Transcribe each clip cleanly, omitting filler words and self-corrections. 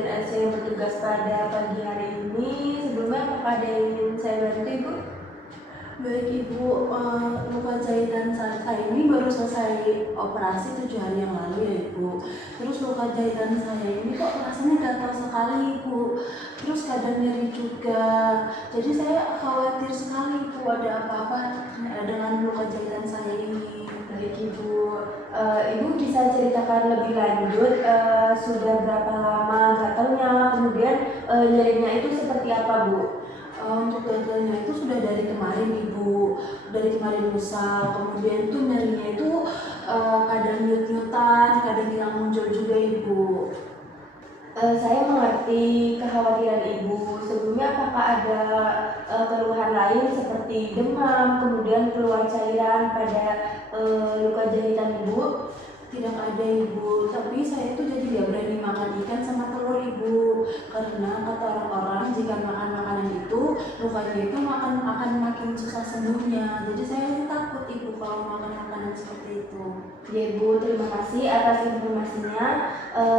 dan LC yang bertugas pada pagi hari ini. Sebelumnya apakah ada yang ingin saya bantu, Ibu? Baik Ibu, luka jahitan saya ini baru selesai operasi 7 hari yang lalu ya Ibu. Terus luka jahitan saya ini kok rasanya gatal sekali Ibu. Terus kadang nyeri juga. Jadi saya khawatir sekali Ibu ada apa-apa dengan luka jahitan saya ini. Baik Ibu, Ibu bisa ceritakan lebih lanjut sudah berapa lama gatalnya, kemudian nyerinya itu seperti apa, Bu? Untuk gatalnya itu sudah dari kemarin Ibu, dari kemarin lusa. Kemudian tuh nyerinya itu kadang nyut-nyutan, kadang hilang muncul juga Ibu. Saya mengerti kekhawatiran Ibu. Sebelumnya apakah ada keluhan lain seperti demam, kemudian keluar cairan pada luka jahitan Ibu? Tidak ada Ibu, tapi saya tuh jadi gak berani makan ikan sama telur Ibu. Karena kata orang-orang jika makan makanan itu lukanya itu akan makin susah sembuhnya. Jadi saya takut Ibu kalau makan makanan seperti itu. Ya Ibu, terima kasih atas informasinya.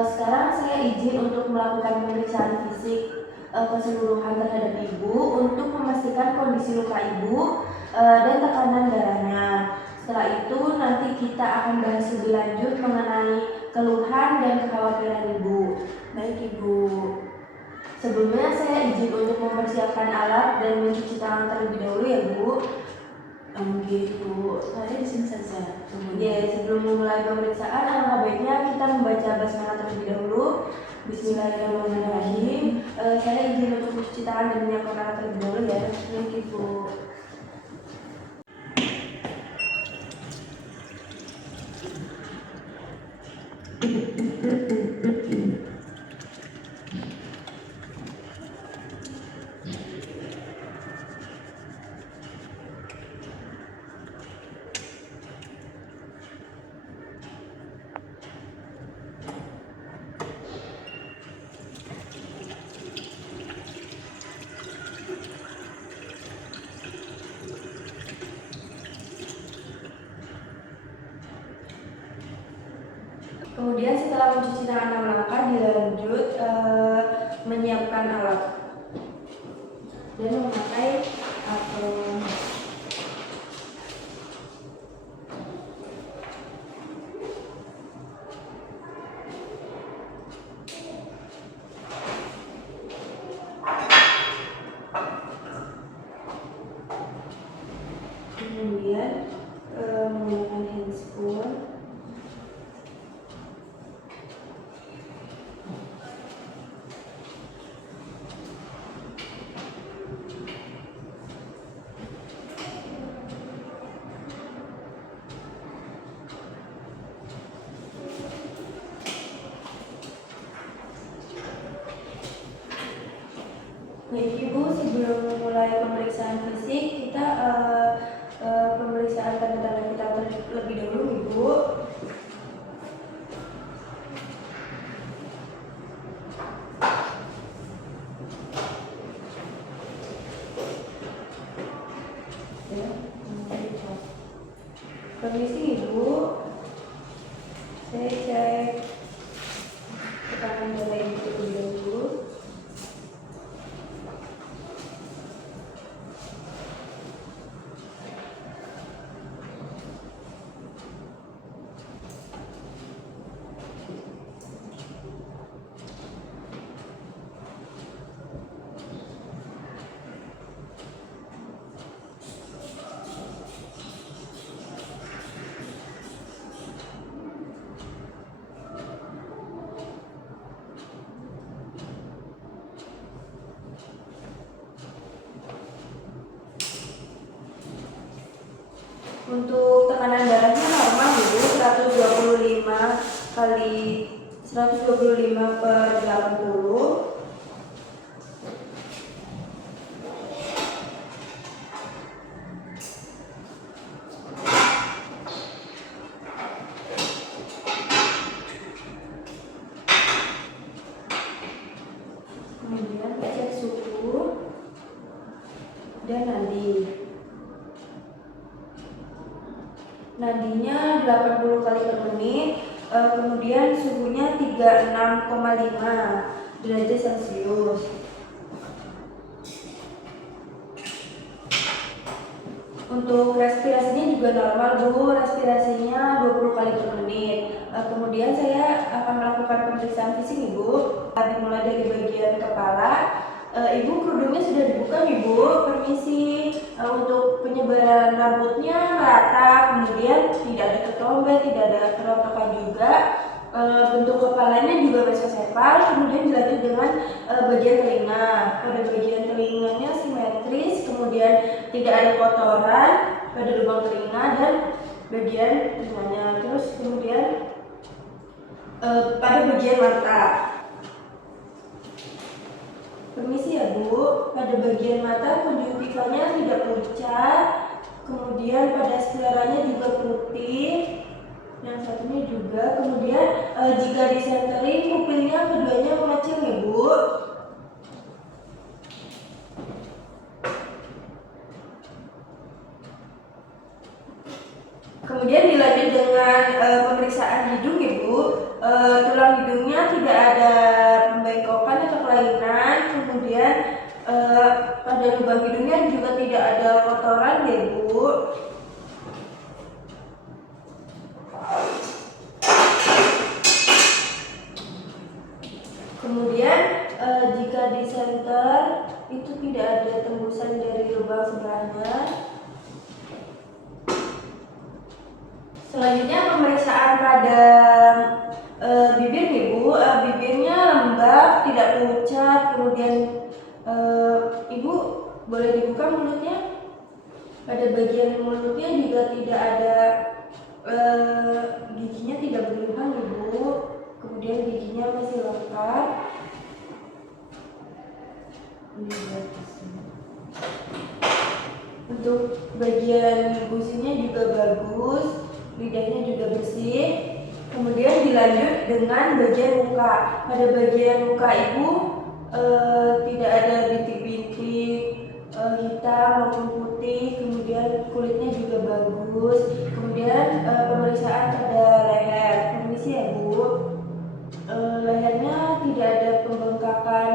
Sekarang saya izin untuk melakukan pemeriksaan fisik keseluruhan terhadap Ibu untuk memastikan kondisi luka Ibu dan tekanan darahnya. Setelah itu nanti kita akan bahas lebih lanjut mengenai keluhan dan kekhawatiran Ibu. Baik Ibu. Sebelumnya saya izin untuk mempersiapkan alat dan mencuci tangan terlebih dahulu ya Bu. Gitu, saya di sini saja. Ya, sebelum memulai pemeriksaan, alangkah baiknya kita membaca basmalah terlebih dahulu. Bismillahirrahmanirrahim. Saya izin untuk mencuci tangan dan menyiapkan alat terlebih dahulu ya. Baik Ibu. Kemudian setelah mencuci tangan 6 langkah dilanjut menyiapkan alat dan memakai apron. Kemudian menggunakan handscoon. Baik Ibu, sebelum memulai pemeriksaan fisik, kita pemeriksaan tanda-tanda kita terlebih dahulu Ibu. Permisi Ibu, saya cek tekanan darah Ibu terlebih dahulu. Untuk tekanan darahnya normal Ibu, 125 kali 125/80. Kemudian cek suhu dan nadi. Nadinya 80 kali per menit, kemudian suhunya 36,5. derajat Celcius. Untuk respirasinya juga normal Bu, respirasinya 20 kali per menit. Kemudian saya akan melakukan pemeriksaan fisik Ibu. Dimulai dari bagian kepala. Ibu kerudungnya sudah dibuka Ibu, permisi. Untuk penyebaran rambutnya merata, kemudian tidak ada ketombe, tidak ada kerontokan juga. Bentuk kepalanya juga mesosefal, kemudian dilanjut dengan bagian telinga. Pada bagian telinganya simetris, kemudian tidak ada kotoran pada lubang telinga dan bagian telinganya. Terus kemudian pada bagian mata. Permisi ya Bu, pada bagian mata konjungtivanya tidak pucat, kemudian pada skleranya juga putih, yang satunya juga. Kemudian jika disentering pupilnya keduanya mengecil ya Bu. Kemudian dilanjut dengan pemeriksaan hidung Ibu. Tulang hidungnya tidak ada pembengkokan atau kelainan. Kemudian pada lubang hidungnya juga tidak ada kotoran ya Bu. Kemudian jika di center itu tidak ada tembusan dari lubang sebelahnya. Selanjutnya pemeriksaan pada bibir Ibu. Bibirnya lembab, tidak pucat. Kemudian Ibu boleh dibuka mulutnya. Pada bagian mulutnya juga tidak ada giginya tidak berlubang Ibu. Kemudian giginya masih lengkap. Untuk bagian gusinya juga bagus, lidahnya juga bersih. Kemudian dilanjut dengan bagian muka. Pada bagian muka Ibu tidak ada bintik-bintik hitam maupun putih. Kemudian kulitnya juga bagus. Kemudian pemeriksaan pada leher. Permisi ya Bu. Lehernya tidak ada pembengkakan.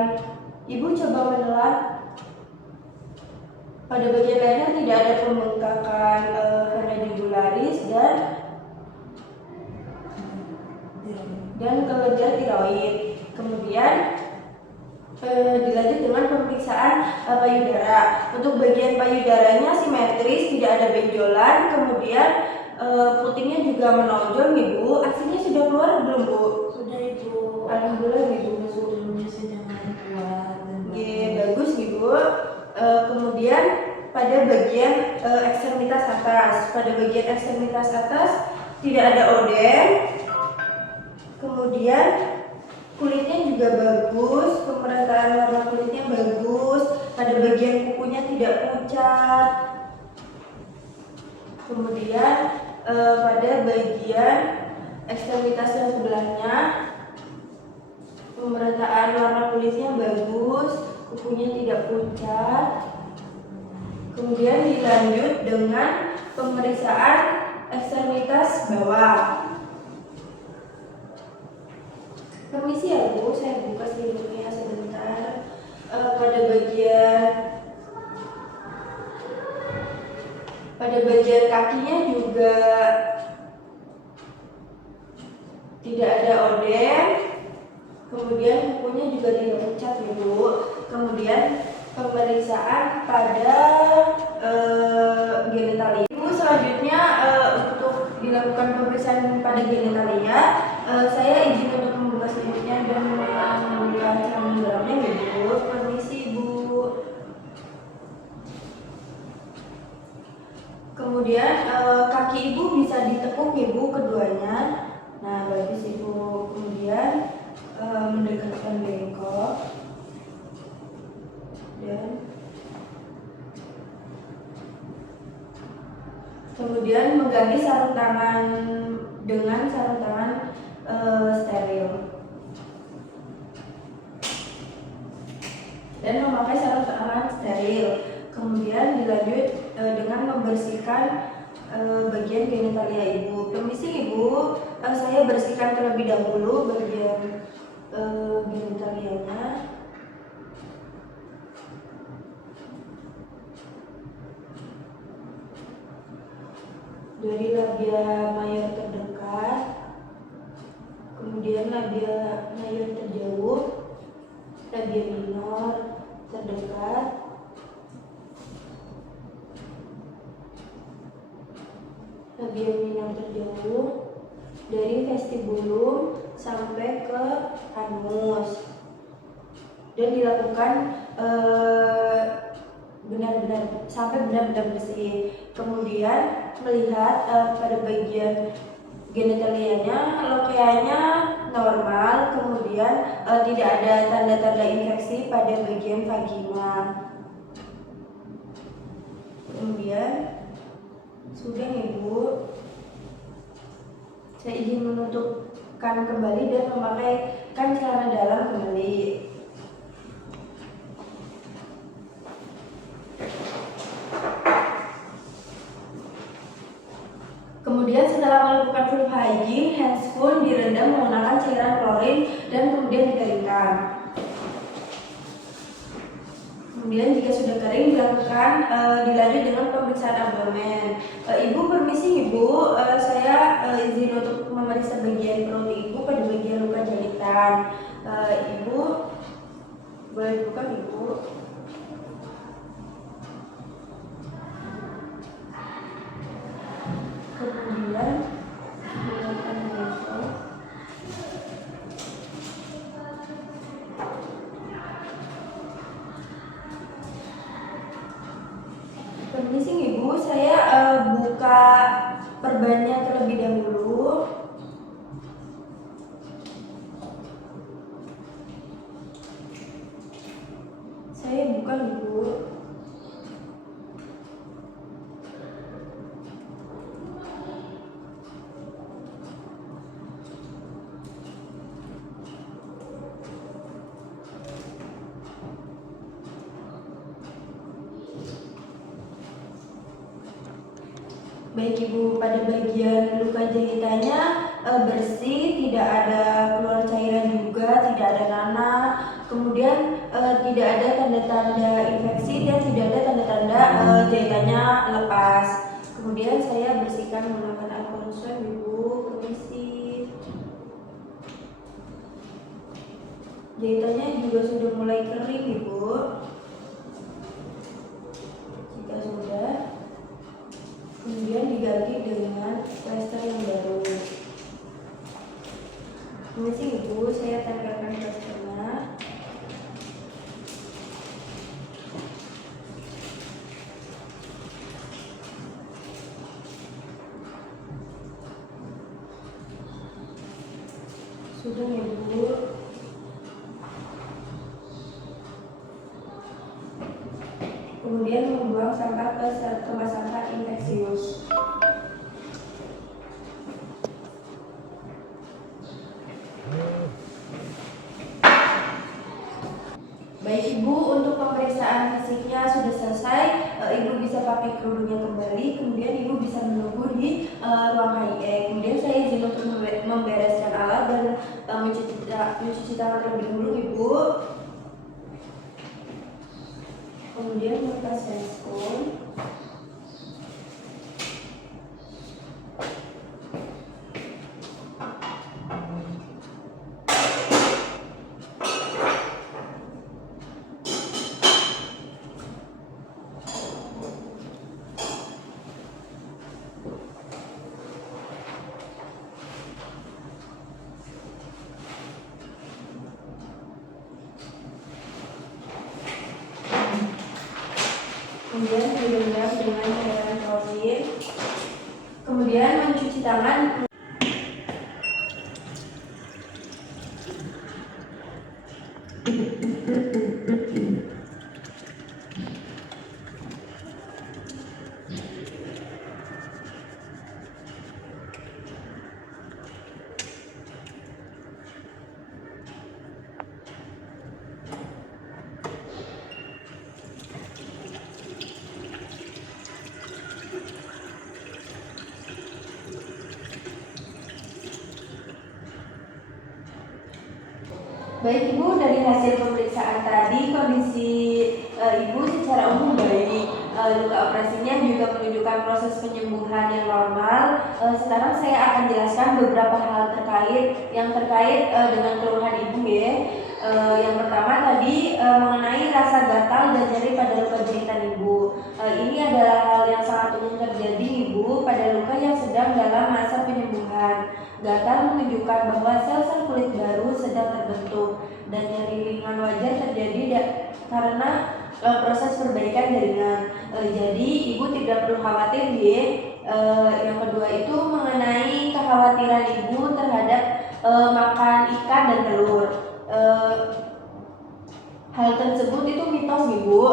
Ibu coba menelan. Pada bagian leher tidak ada pembengkakan ventricularis dan kelenjar tiroid. Kemudian dilanjut dengan pemeriksaan payudara. Untuk bagian payudaranya simetris, tidak ada benjolan. Kemudian putingnya juga menonjol Ibu. Asinya sudah keluar belum Bu? Sudah Ibu. Alhamdulillah Ibu. Sebelumnya sudah keluar. Oke, bagus Ibu. Kemudian pada bagian ekstremitas atas. Pada bagian ekstremitas atas tidak ada odem. Kemudian kulitnya juga bagus, pemerataan warna kulitnya bagus. Pada bagian kukunya tidak pucat. Kemudian pada bagian ekstremitas yang sebelahnya pemerataan warna kulitnya bagus, kukunya tidak pucat. Kemudian dilanjut dengan pemeriksaan ekstremitas bawah. Permisi ya Bu, saya buka selimutnya sebentar. Pada bagian kakinya juga tidak ada odem. Kemudian kukunya juga tidak pucat ya Bu. Kemudian pemeriksaan pada genitalia. Ibu selanjutnya untuk dilakukan pemeriksaan pada genitalia, saya izin untuk membuka selimutnya dan membuka celana dalamnya ya Bu. Permisi Ibu. Kemudian kaki Ibu bisa ditekuk Ibu keduanya. Nah bagus Ibu. Kemudian mendekatkan bengkok dan kemudian mengganti sarung tangan dengan sarung tangan steril dan memakai sarung tangan steril. Kemudian dilanjut dengan membersihkan bagian genitalia Ibu. Permisi Ibu, saya bersihkan terlebih dahulu bagian genitalianya. labia mayor terdekat, kemudian labia mayor terjauh, labia minor terdekat, labia minor terjauh dari vestibulum sampai ke anus, dan dilakukan benar-benar sampai benar-benar bersih. Kemudian melihat pada bagian genitalianya, lokeanya normal, kemudian tidak ada tanda-tanda infeksi pada bagian vagina. Kemudian sudah Ibu, saya izin menutupkan kembali dan memakaikan celana dalam kembali. Kemudian setelah melakukan full hygiene, handscoon direndam menggunakan cairan klorin dan kemudian dikeringkan. Kemudian jika sudah kering dilakukan dilanjut dengan pemeriksaan abdomen. Ibu permisi Ibu, saya izin untuk memeriksa bagian perut Ibu pada bagian luka jahitan. Ibu boleh buka Ibu. Kemudian menggunakan handphone. Permisi Ibu, saya buka perbannya terlebih dahulu. Saya buka Ibu. Baik Ibu, pada bagian luka jahitannya bersih, tidak ada keluar cairan juga, tidak ada nanah, kemudian tidak ada tanda-tanda infeksi dan tidak ada tanda-tanda jahitannya lepas. Kemudian saya bersihkan menggunakan alkohol swab Ibu, permisi. Jahitannya juga sudah mulai kering Ibu. Jika sudah, kemudian diganti dengan plester yang baru. Permisi Ibu, saya tempelkan plasternya. Sudah Ibu. Kemudian membuang sampah ke tempat sampah infeksius. Baik Ibu, untuk pemeriksaan fisiknya sudah selesai. Ibu bisa pakai kerudungnya kembali, kemudian Ibu bisa menunggu di ruang HIE. Kemudian saya izin untuk membereskan alat dan mencuci tangan terlebih dahulu Ibu. Kemudian melepas handphone. Kemudian direndam dengan cairan klorin. Kemudian mencuci tangan. Baik Ibu, dari hasil pemeriksaan tadi kondisi Ibu secara umum baik. luka operasinya juga menunjukkan proses penyembuhan yang normal. Sekarang saya akan jelaskan beberapa hal yang terkait dengan keluhan ibu ya. Yang pertama tadi mengenai rasa gatal dan nyeri pada luka jahitan ibu. Ini adalah hal yang sangat umum terjadi ibu pada luka yang sedang dalam masa penyembuhan. Gatal menunjukkan bahwa sel-sel kulit baru sedang terbentuk, dan nyeri ringan wajar terjadi karena proses perbaikan jaringan. Jadi ibu tidak perlu khawatir ya. Yang kedua itu mengenai kekhawatiran ibu terhadap makan ikan dan telur. Hal tersebut itu mitos ibu.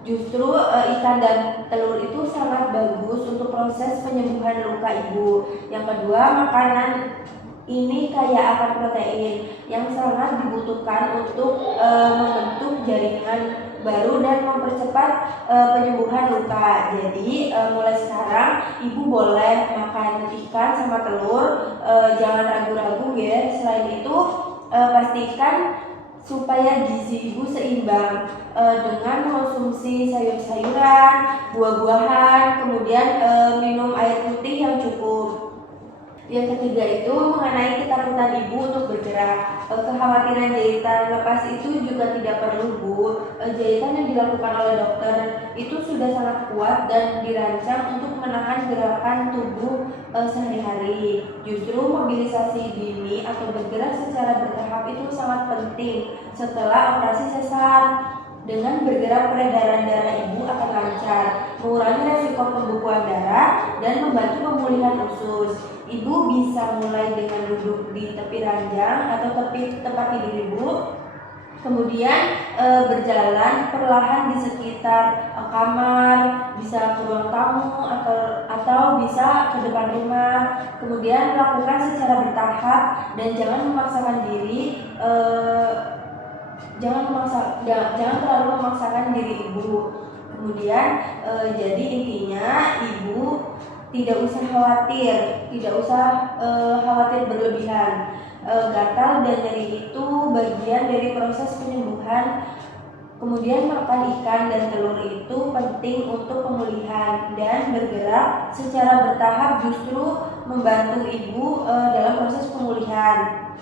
Justru ikan dan telur itu sangat bagus untuk proses penyembuhan luka ibu. Yang kedua, makanan ini kaya akan protein yang sangat dibutuhkan untuk membentuk jaringan baru dan mempercepat penyembuhan luka. Jadi mulai sekarang ibu boleh makan ikan sama telur, jangan ragu-ragu ya. Selain itu pastikan supaya gizi ibu seimbang dengan mengonsumsi sayur-sayuran, buah-buahan, kemudian minum air putih yang cukup. Yang ketiga itu mengenai ketakutan ibu untuk bergerak. Kekhawatiran jahitan lepas itu juga tidak perlu bu. Jahitan yang dilakukan oleh dokter itu sudah sangat kuat dan dirancang untuk menahan gerakan tubuh sehari-hari. Justru mobilisasi dini atau bergerak secara bertahap itu sangat penting setelah operasi sesar. Dengan bergerak peredaran darah ibu akan lancar, mengurangi resiko pembekuan darah dan membantu pemulihan usus. Ibu bisa mulai dengan duduk di tepi ranjang atau tempat tidur ibu, kemudian berjalan perlahan di sekitar kamar, bisa ke ruang tamu atau bisa ke depan rumah. Kemudian lakukan secara bertahap dan jangan memaksakan diri. Jangan terlalu memaksakan diri ibu. Kemudian jadi intinya ibu tidak usah khawatir berlebihan. Gatal dan nyeri itu bagian dari proses penyembuhan. Kemudian makan ikan dan telur itu penting untuk pemulihan, dan bergerak secara bertahap justru membantu ibu dalam proses pemulihan.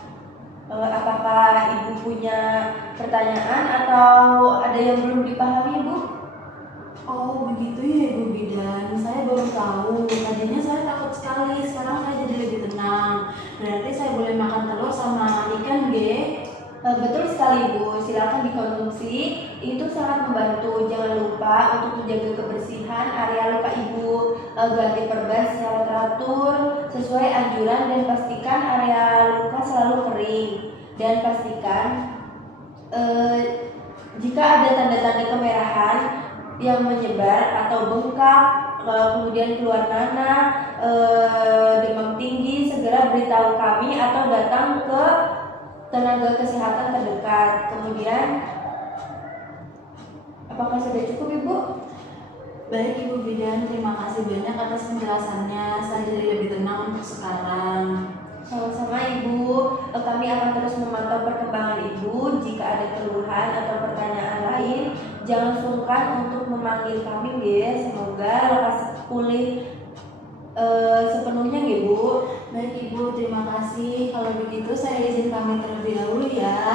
Apakah ibu punya pertanyaan atau ada yang belum dipahami ibu? Oh begitu ya Ibu Bidan, saya baru tahu. Tadinya saya takut sekali, sekarang saya jadi lebih tenang. Berarti saya boleh makan telur sama ikan ge? Betul sekali ibu, silakan dikonsumsi. Itu sangat membantu. Jangan lupa untuk menjaga kebersihan area luka ibu. Ganti perban secara teratur sesuai anjuran dan pastikan area luka selalu kering. Dan pastikan jika ada tanda-tanda kemerahan yang menyebar atau bengkak, kemudian keluar nanah, demam tinggi, segera beritahu kami atau datang ke tenaga kesehatan terdekat. Kemudian, apakah sudah cukup ibu? Baik Ibu Bidan, terima kasih banyak atas penjelasannya. Saya jadi lebih tenang untuk sekarang. Sama-sama ibu, kami akan terus memantau perkembangan ibu. Jika ada keluhan atau pertanyaan lain, jangan sungkan untuk memanggil kami ya. Semoga lekas pulih sepenuhnya ya bu. Baik Ibu, terima kasih. Kalau begitu saya izin pamit terlebih dahulu ya.